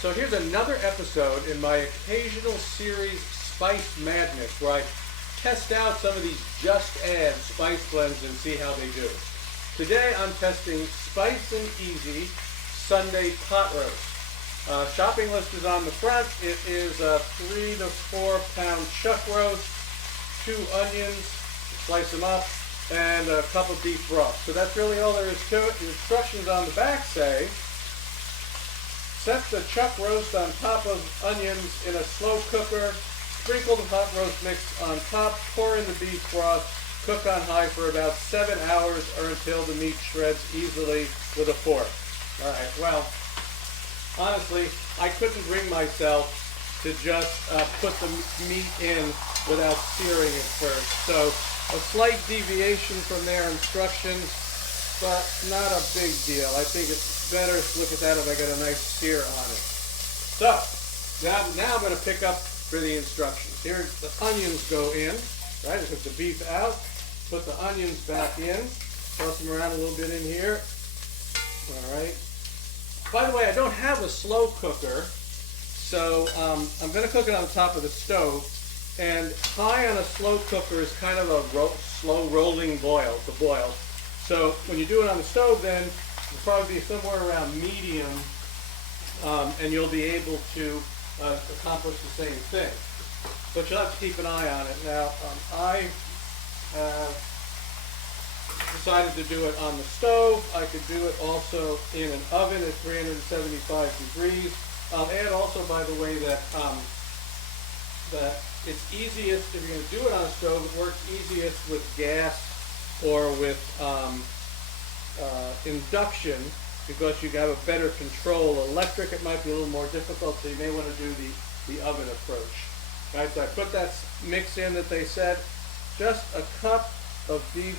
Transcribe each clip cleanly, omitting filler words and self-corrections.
So here's another episode in my occasional series Spice Madness, where I test out some of these just add spice blends and see how they do. Today I'm testing Spice and Easy Sunday Pot Roast. Shopping list is on the front. It is a 3 to 4 pound chuck roast, 2 onions, slice them up, and a cup of beef broth. So that's really all there is to it. The instructions on the back say, set the chuck roast on top of onions in a slow cooker, sprinkle the hot roast mix on top, pour in the beef broth, cook on high for about 7 hours or until the meat shreds easily with a fork. Alright, well, honestly, I couldn't bring myself to just put the meat in without searing it first. So a slight deviation from their instructions, but not a big deal. I think it's better to look at that if I get a nice sear on it. So now I'm going to pick up for the instructions. Here the onions go in, right? I took the beef out, put the onions back in, toss them around a little bit in here. All right. By the way, I don't have a slow cooker, so I'm going to cook it on top of the stove. And high on a slow cooker is kind of a slow rolling boil to boil. So when you do it on the stove, then it'll probably be somewhere around medium, and you'll be able to accomplish the same thing. But you'll have to keep an eye on it. Now, I have decided to do it on the stove. I could do it also in an oven at 375 degrees. I'll add also, by the way, that it's easiest, if you're going to do it on a stove, it works easiest with gas or with induction, because you have a better control. Electric, it might be a little more difficult, so you may want to do the oven approach. All right, so I put that mix in that they said. Just a cup of beef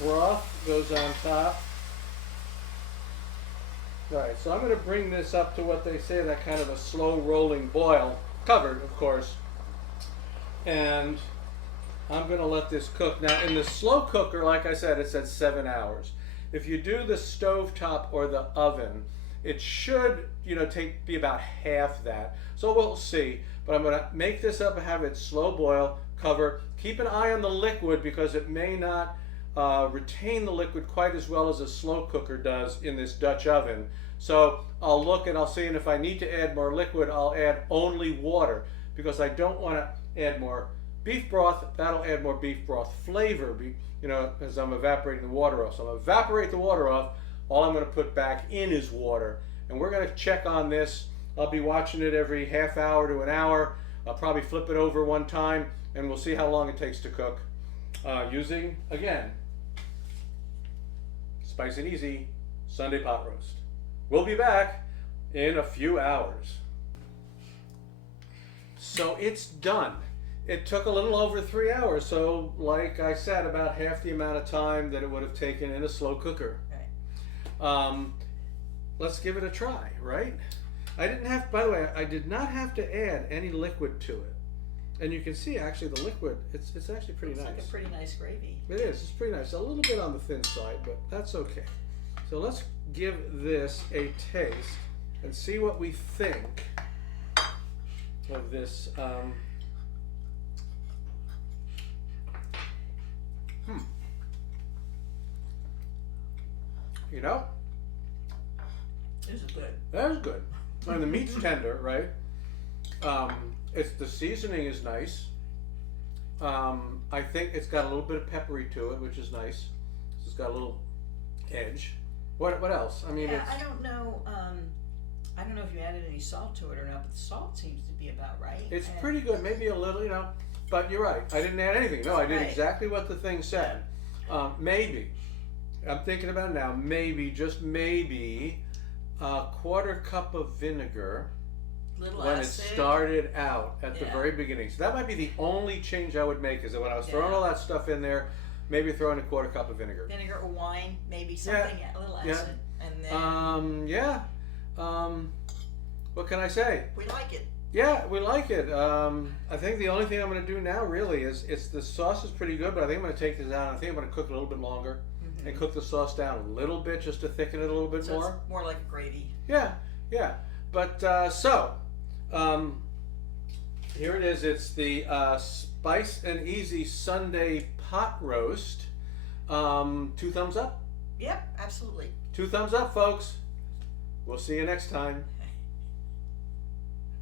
broth goes on top. All right, so I'm going to bring this up to what they say, that kind of a slow rolling boil, covered, of course. And I'm going to let this cook. Now, in the slow cooker, like I said, it said 7 hours. If you do the stovetop or the oven, it should, be about half that. So we'll see. But I'm going to make this up and have it slow boil, cover. Keep an eye on the liquid, because it may not retain the liquid quite as well as a slow cooker does in this Dutch oven. So I'll look and I'll see, and if I need to add more liquid, I'll add only water, because I don't want to add more beef broth. That'll add more beef broth flavor, as I'm evaporating the water off. So I'm going to evaporate the water off. All I'm going to put back in is water. And we're going to check on this. I'll be watching it every half hour to an hour. I'll probably flip it over one time, and we'll see how long it takes to cook. Using, again, Spice and Easy Sunday Pot Roast. We'll be back in a few hours. So it's done. It took a little over 3 hours, so like I said, about half the amount of time that it would have taken in a slow cooker. Right. Let's give it a try, right? By the way, I did not have to add any liquid to it. And you can see actually the liquid, it's actually pretty nice. It's like a pretty nice gravy. It is, it's pretty nice. A little bit on the thin side, but that's okay. So let's give this a taste and see what we think of this. This is good. That is good. And the meat's tender, right? The seasoning is nice. I think it's got a little bit of peppery to it, which is nice. It's got a little edge. What else? I mean, I don't know. I don't know if you added any salt to it or not, but the salt seems to be about right. It's pretty good. Maybe a little, But you're right. I didn't add anything. No, I did right. exactly what the thing said. Maybe. I'm thinking about it now. Maybe, just maybe, a quarter cup of vinegar when acid. It started out at the very beginning. So that might be the only change I would make, is that when I was throwing all that stuff in there, maybe throw in a quarter cup of vinegar. Vinegar or wine, maybe something, a little acid. And then what can I say? We like it. Yeah, we like it. I think the only thing I'm going to do now really is, the sauce is pretty good, but I think I'm going to take this out. I think I'm going to cook it a little bit longer and cook the sauce down a little bit just to thicken it a little bit more. It's more like a gravy. Yeah, yeah. But here it is. It's the Spice and Easy Sunday pot roast. 2 thumbs up? Yep, absolutely. 2 thumbs up, folks. We'll see you next time.